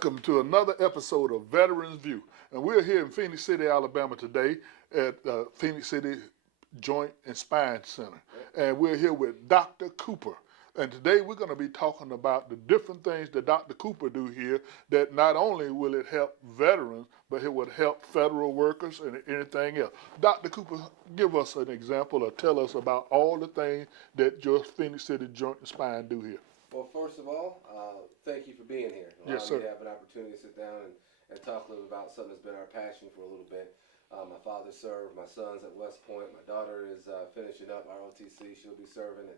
Welcome to another episode of Veterans View. And we're here in Phenix City, Alabama today at Phenix City Joint and Spine Center. And we're here with Dr. Cooper. And today we're going to be talking about the different things that Dr. Cooper do here that not only will it help veterans, but it would help federal workers and anything else. Dr. Cooper, give us an example or tell us about all the things that your Phenix City Joint and Spine do here. Well, first of all, thank you for being here. Yes, sir. Me to have an opportunity to sit down and talk a little about something that's been our passion for a little bit. My father served, my son's at West Point, my daughter is finishing up ROTC, she'll be serving.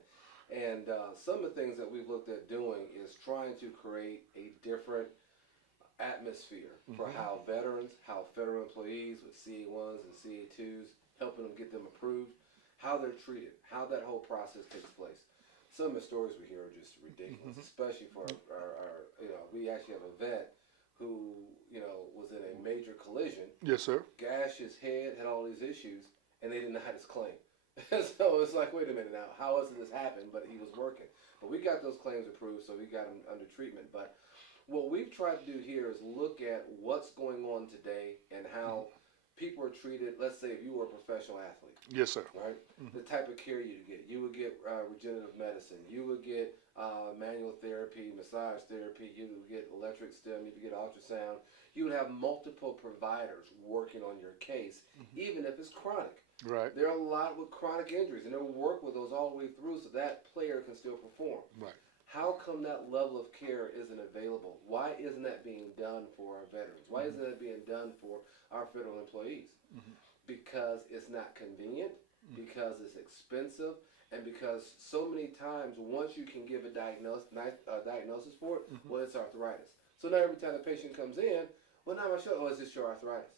And some of the things that we've looked at doing is trying to create a different atmosphere for how veterans, how federal employees with CA1s and CA2s, helping them get them approved, how they're treated, how that whole process takes place. Some of the stories we hear are just ridiculous, especially for our, we actually have a vet who, was in a major collision. Yes, sir. Gashed his head, had all these issues, and they denied his claim. So it's like, wait a minute now, how has this happened? But he was working. But we got those claims approved, so we got him under treatment. But what we've tried to do here is look at what's going on today and how people are treated. Let's say if you were a professional athlete. Yes, sir. Right? The type of care you get. You would get regenerative medicine. You would get manual therapy, massage therapy. You would get electric stim. You would get ultrasound. You would have multiple providers working on your case, even if it's chronic. Right. There are a lot with chronic injuries, and they'll work with those all the way through so that player can still perform. Right. How come that level of care isn't available? Why isn't that being done for our veterans? Why isn't that being done for our federal employees? Because it's not convenient, because it's expensive, and because so many times once you can give a diagnosis for it, well, it's arthritis. So now every time the patient comes in, well, now my shoulder, it's just your arthritis.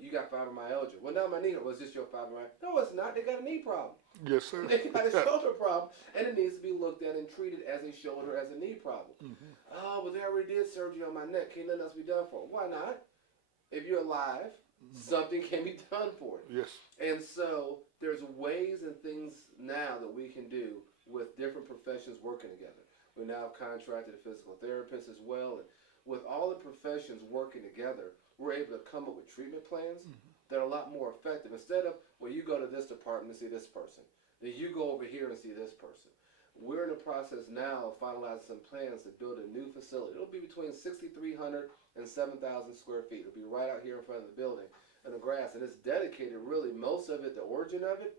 You got fibromyalgia. Well, now my knee, was this your fibromyalgia? No, it's not. They got a knee problem. Yes, sir. They got a shoulder problem, and it needs to be looked at and treated as a shoulder, as a knee problem. Oh, well, they already did surgery on my neck. Can't nothing else be done for it. Why not? If you're alive, something can be done for it. Yes. And so there's ways and things now that we can do with different professions working together. We now have contracted a physical therapist as well, and with all the professions working together, we're able to come up with treatment plans that are a lot more effective. Instead of, well, you go to this department and see this person, then you go over here and see this person. We're in the process now of finalizing some plans to build a new facility. It'll be between 6,300 and 7,000 square feet. It'll be right out here in front of the building in the grass, and it's dedicated, really, most of it, the origin of it,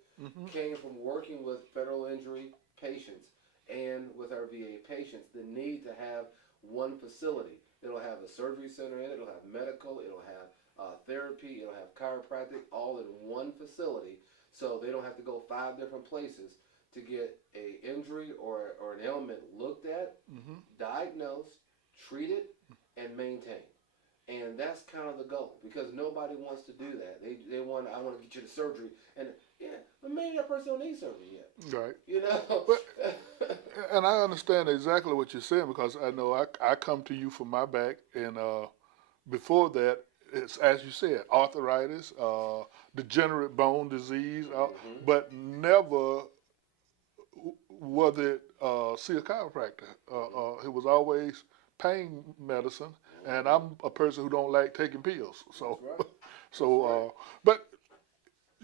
came from working with federal injury patients and with our VA patients, the need to have one facility. It'll have a surgery center in it, it'll have medical, it'll have therapy, it'll have chiropractic, all in one facility, so they don't have to go 5 different places to get a injury or an ailment looked at, diagnosed, treated, and maintained. And that's kind of the goal, because nobody wants to do that. They want, I want to get you to surgery, and yeah, but maybe that person don't need surgery yet. Right. You know? But, and I understand exactly what you're saying, because I know I come to you for my back, and before that, it's, as you said, arthritis, degenerate bone disease, but never was it see a chiropractor. It was always pain medicine, and I'm a person who don't like taking pills. So, but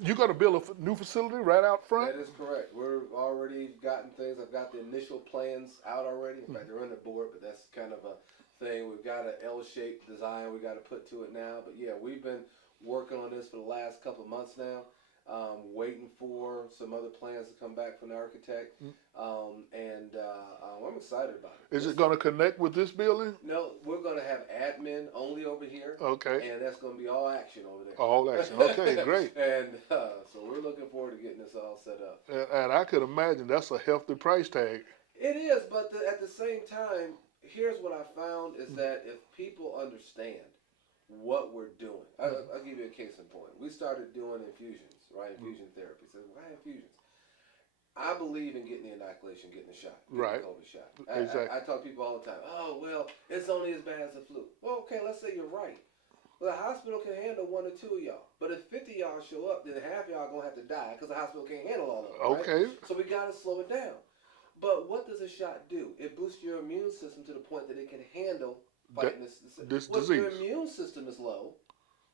you're going to build a new facility right out front? That is correct. We're already gotten things. I've got the initial plans out already. In fact, they're on the board, but that's kind of a thing. We've got an L-shaped design we got to put to it now. But yeah, we've been working on this for the last couple of months now. Waiting for some other plans to come back from the architect, and I'm excited about it. Is it going to connect with this building? No, we're going to have admin only over here. Okay. And that's going to be all action over there. All action. Okay, great. And so we're looking forward to getting this all set up. And I could imagine that's a hefty price tag. It is, but at the same time, here's what I found is that if people understand what we're doing, I'll give you a case in point. We started doing infusions, right? Infusion therapy. So why infusions? I believe in getting the inoculation, getting the shot, getting the COVID shot. Exactly. I tell people all the time, oh, well, it's only as bad as the flu. Well, okay, let's say you're right. Well, the hospital can handle 1 or 2 of y'all. But if 50 y'all show up, then half y'all are going to have to die because the hospital can't handle all of them. Okay. Right? So we got to slow it down. But what does a shot do? It boosts your immune system to the point that it can handle fighting this Well, if your disease. immune system is low,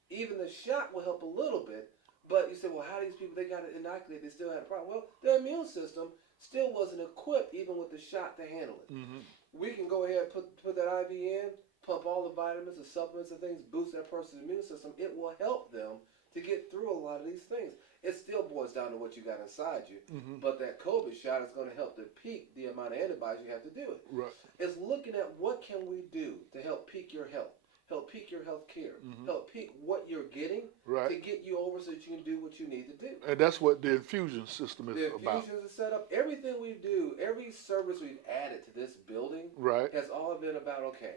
even the shot will help a little bit. But you say, well, how do these people, they got it inoculated, they still had a problem? Well, their immune system still wasn't equipped, even with the shot, to handle it. Mm-hmm. We can go ahead and put that IV in, pump all the vitamins and supplements and things, boost that person's immune system. It will help them to get through a lot of these things. It still boils down to what you got inside you, but that COVID shot is going to help to peak the amount of antibodies you have to do it. Right. It's looking at what can we do to help peak your health, help peak your health care, help peak what you're getting Right. to get you over so that you can do what you need to do. And that's what the infusion system is The about. infusions are set up. Everything we do, every service we've added to this building Right. has all been about, okay,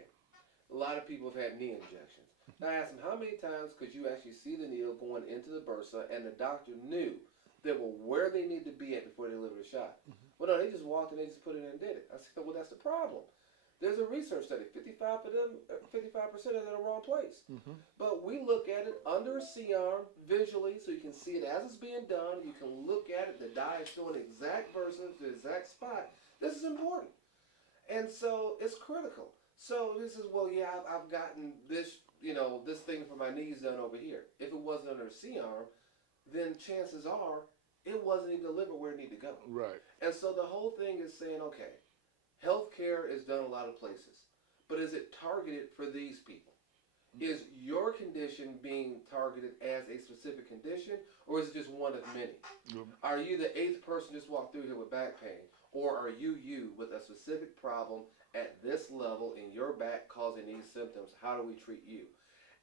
a lot of people have had knee injections. Now I asked them, how many times could you actually see the needle going into the bursa and the doctor knew they were where they needed to be at before they delivered a shot? Well, no, they just walked and they just put it in and did it. I said, well, that's the problem. There's a research study, 55% of them are in the wrong place. But we look at it under a C-arm visually so you can see it as it's being done. You can look at it. The dye is showing the exact person, the exact spot. This is important. And so it's critical. So this is, well, yeah, I've gotten this, this thing for my knees done over here. If it wasn't under a C-arm, then chances are it wasn't even delivered where it needed to go. Right. And so the whole thing is saying, okay, healthcare is done a lot of places, but is it targeted for these people? Is your condition being targeted as a specific condition, or is it just one of many? Are you the 8th person just walked through here with back pain, or are you with a specific problem at this level in your back causing these symptoms? How do we treat you?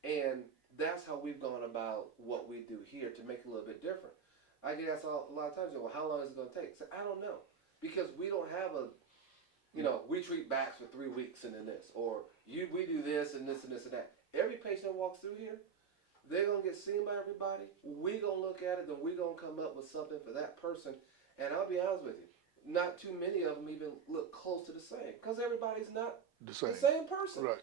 And that's how we've gone about what we do here to make it a little bit different. I get asked a lot of times, well, how long is it going to take? So I don't know, because we don't have a, we treat backs for 3 weeks and then this, or we do this and this and this and that. Every patient that walks through here, they're going to get seen by everybody. We're going to look at it, then we're going to come up with something for that person. And I'll be honest with you, not too many of them even look close to the same, because everybody's not The the same. same person. Right.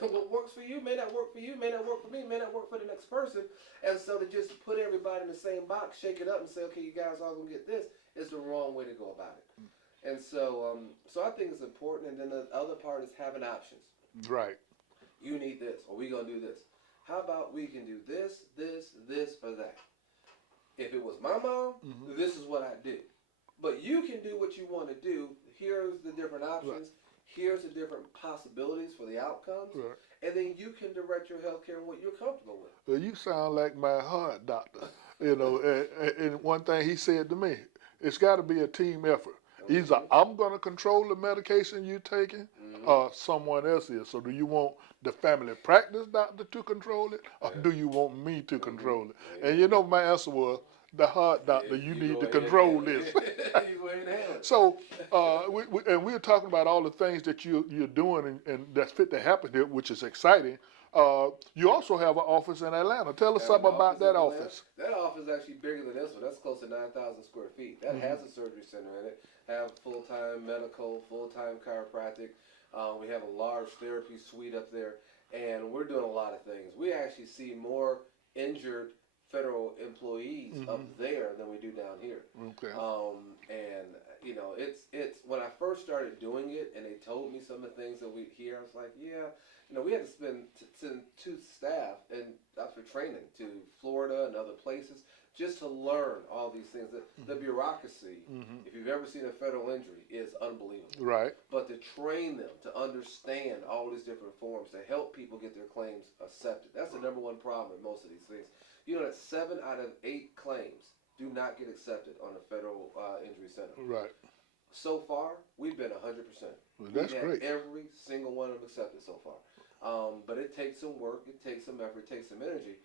What works for you may not work for you, may not work for me, may not work for the next person. And so to just put everybody in the same box, shake it up and say, okay, you guys all gonna get this, is the wrong way to go about it. And so so I think it's important. And then the other part is having options. Right. You need this, or we gonna do this. How about we can do this, or that? If it was my mom, this is what I do. But you can do what you want to do. Here's the different options. Right. Here's the different possibilities for the outcomes. Right. And then you can direct your health care and what you're comfortable with. Well, you sound like my heart doctor. And one thing he said to me, it's got to be a team effort. Either I'm going to control the medication you're taking, or someone else is. So do you want the family practice doctor to control it, or do you want me to control it? And my answer was, the heart doctor, you need to control this. You go ahead and handle it. So, we were talking about all the things that you're doing and that's fit to happen here, which is exciting. You also have an office in Atlanta. Tell us something about that office. That office is actually bigger than this one. That's close to 9,000 square feet. That has a surgery center in it. Have full-time medical, full-time chiropractic. We have a large therapy suite up there, and we're doing a lot of things. We actually see more injured federal employees up there than we do down here. Okay. And it's when I first started doing it, and they told me some of the things that we hear, I was like, yeah, we had to send 2 staff and for training to Florida and other places just to learn all these things. The bureaucracy, if you've ever seen a federal injury, is unbelievable. Right. But to train them to understand all these different forms to help people get their claims accepted, that's the number one problem with most of these things. You know that 7 out of 8 claims do not get accepted on a federal injury center. Right. So far, we've been 100%. Well, that's great. Every single one of them accepted so far. But it takes some work, it takes some effort, it takes some energy.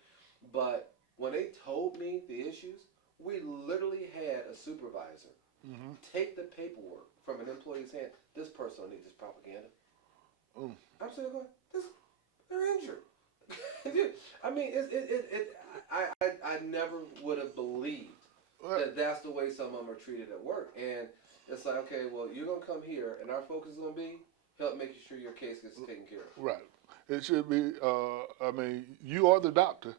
But when they told me the issues, we literally had a supervisor take the paperwork from an employee's hand. This person don't need this propaganda. I'm sitting there going, they're injured. I mean, I never would have believed that that's the way some of them are treated at work. And it's like, okay, well, you're going to come here, and our focus is going to be help making sure your case gets taken care of. Right. It should be, you are the doctor,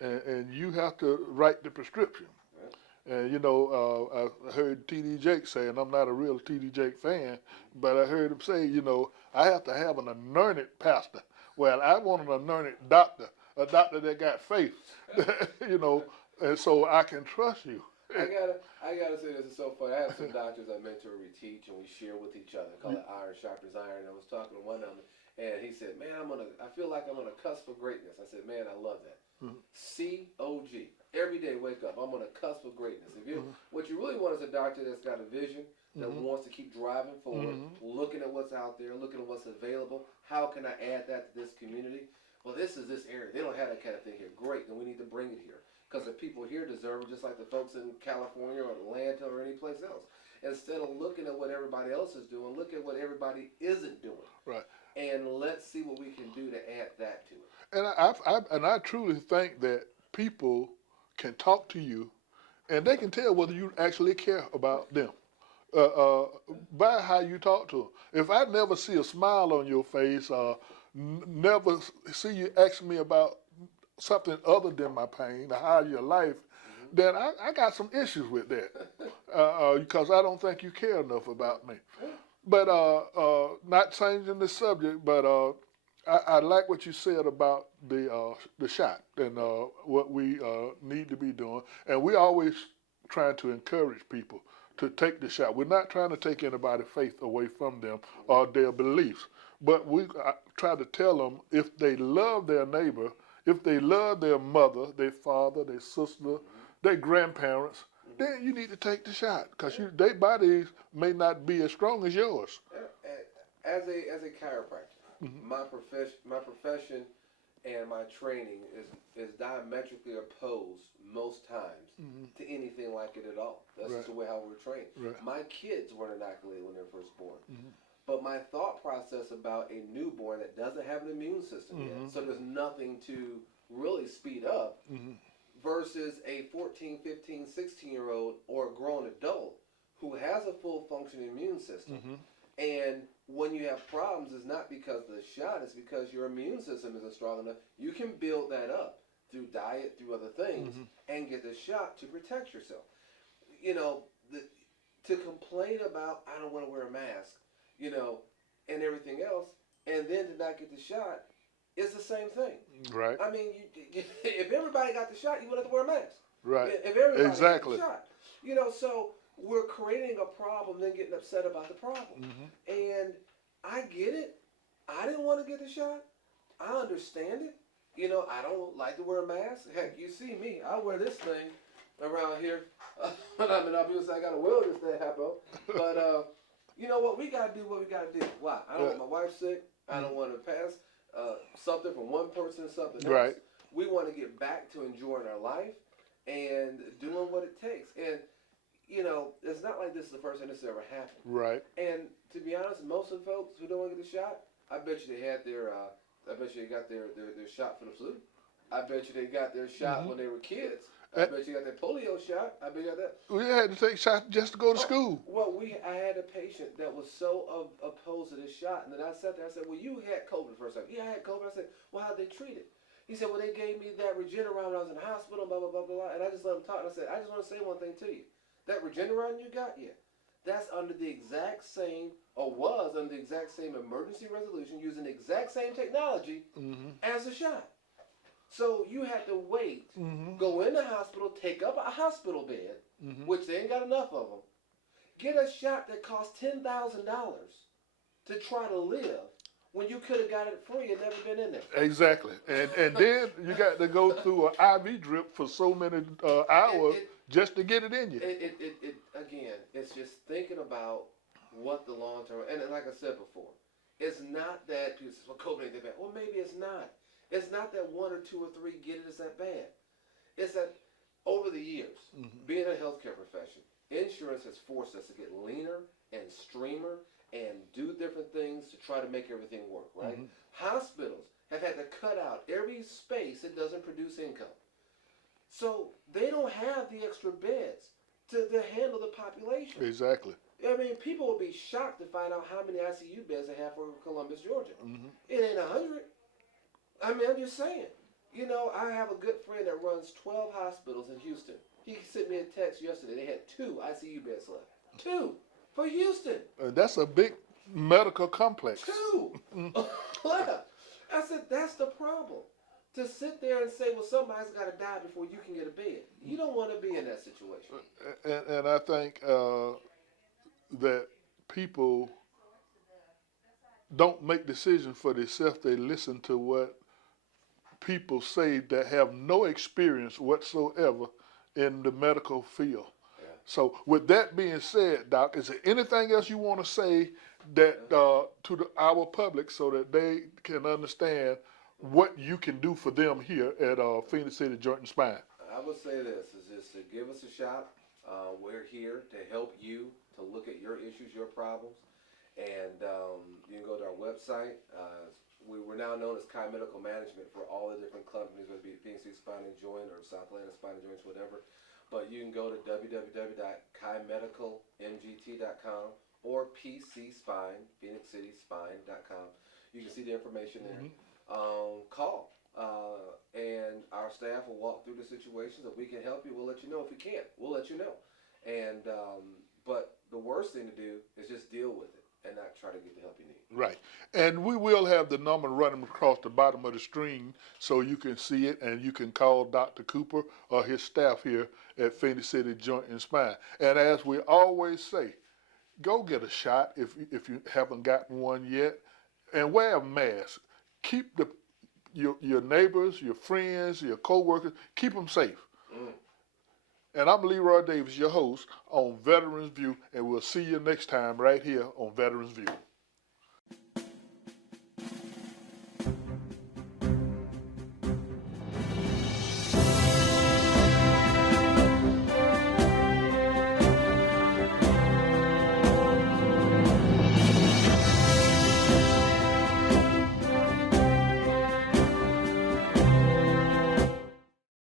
and you have to write the prescription. Right. And I heard T.D. Jakes say, and I'm not a real T.D. Jake fan, but I heard him say, I have to have an anointed pastor. Well, I want an anointed doctor, a doctor that got faith, you know, and so I can trust you. I gotta say this is so funny. I have some doctors I mentor, we teach, and we share with each other. I call it iron sharpens iron. I was talking to one of them, and he said, "Man, I feel like I'm on a cusp of greatness." I said, "Man, I love that." Mhm. COG. Every day, wake up. I'm on a cusp of greatness. What you really want is a doctor that's got a vision, that wants to keep driving forward, looking at what's out there, looking at what's available. How can I add that to this community? Well, this is this area. They don't have that kind of thing here. Great, then we need to bring it here. Because the people here deserve it just like the folks in California or Atlanta or any place else. Instead of looking at what everybody else is doing, look at what everybody isn't doing. Right. And let's see what we can do to add that to it. And I truly think that people can talk to you, and they can tell whether you actually care about them by how you talk to them. If I never see a smile on your face, never see you ask me about something other than my pain, or how your life, then I got some issues with that because I don't think you care enough about me. But not changing the subject, but I like what you said about the shot and what we need to be doing, and we always trying to encourage people to take the shot. We're not trying to take anybody's faith away from them or their beliefs, but we try to tell them if they love their neighbor, if they love their mother, their father, their sister, their grandparents, then you need to take the shot because their bodies may not be as strong as yours. As a chiropractor, my profession and my training is diametrically opposed most times to anything like it at all. That's just the way how we're trained. Right. My kids weren't inoculated when they were first born. But my thought process about a newborn that doesn't have an immune system yet, so there's nothing to really speed up, versus a 14, 15, 16-year-old or a grown adult who has a full functioning immune system. And when you have problems, it's not because of the shot, it's because your immune system isn't strong enough. You can build that up through diet, through other things, and get the shot to protect yourself. To complain about, I don't want to wear a mask, and everything else, and then to not get the shot, it's the same thing. Right. I mean, if everybody got the shot, you wouldn't have to wear a mask. Right. If everybody Exactly. got the shot. So we're creating a problem, then getting upset about the problem. And I get it. I didn't want to get the shot. I understand it. I don't like to wear a mask. Heck, you see me. I wear this thing around here. When I'm in office, I got to wear this thing, Hapo. But, you know what? We got to do what we got to do. Why? I don't want my wife sick. I don't want to pass something from one person to something else. Right. We want to get back to enjoying our life and doing what it takes. And, it's not like this is the first time this ever happened. Right. And to be honest, most of the folks who don't want to get the shot, I bet you they had I bet you they got their shot for the flu. I bet you they got their shot when they were kids. I bet you got their polio shot. I bet you got that. We had to take shots just to go to school. Well, I had a patient that was so opposed to this shot, and then I sat there. I said, "Well, you had COVID the first time." "Yeah, I had COVID." I said, "Well, how'd they treat it?" He said, "Well, they gave me that Regeneron when I was in the hospital, blah, blah, blah, blah, blah." And I just let him talk. And I said, "I just want to say one thing to you. That Regeneron you got, that's under the exact same, or was under the exact same emergency resolution, using the exact same technology as the shot. So you had to wait, go in the hospital, take up a hospital bed, which they ain't got enough of them, get a shot that cost $10,000 to try to live, when you could have got it free and never been in there." Exactly. And then you got to go through an IV drip for so many hours just to get it in you. Again, it's just thinking about what the long term, and like I said before, it's not that people say, "Well, COVID ain't that bad." Well, maybe it's not. It's not that one or two or three get it, it's that bad. It's that over the years, being a healthcare profession, insurance has forced us to get leaner and streamer and do different things to try to make everything work, right? Hospitals have had to cut out every space that doesn't produce income. So they don't have the extra beds to handle the population. Exactly. I mean, people would be shocked to find out how many ICU beds they have for Columbus, Georgia. It ain't 100. I mean, I'm just saying. I have a good friend that runs 12 hospitals in Houston. He sent me a text yesterday. They had 2 ICU beds left. 2 for Houston. That's a big medical complex. 2 left. I said, that's the problem. To sit there and say, well, somebody's got to die before you can get a bed. You don't want to be in that situation. And I think that people don't make decisions for themselves. They listen to what people say that have no experience whatsoever in the medical field. Yeah. So, with that being said, Doc, is there anything else you want to say that to our public so that they can understand what you can do for them here at Phoenix City Joint and Spine? I would say this is just to give us a shot. We're here to help you to look at your issues, your problems, and you can go to our website. We're now known as Kai Medical Management for all the different companies, whether it be Phoenix City Spine and Joint or South Atlanta Spine and Joints, whatever. But you can go to www.kaimedicalmgt.com or PCSpine, PhoenixCitySpine.com. You can see the information there. Call, and our staff will walk through the situations. If we can help you, we'll let you know. If we can't, we'll let you know. And but the worst thing to do is just deal with it and not try to get the help you need. Right. And we will have the number running across the bottom of the screen so you can see it and you can call Dr. Cooper or his staff here at Phoenix City Joint and Spine. And as we always say, go get a shot if you haven't gotten one yet, and wear a mask. Keep your neighbors, your friends, your co-workers, keep them safe. And I'm Leroy Davis, your host on Veterans View, and we'll see you next time right here on Veterans View.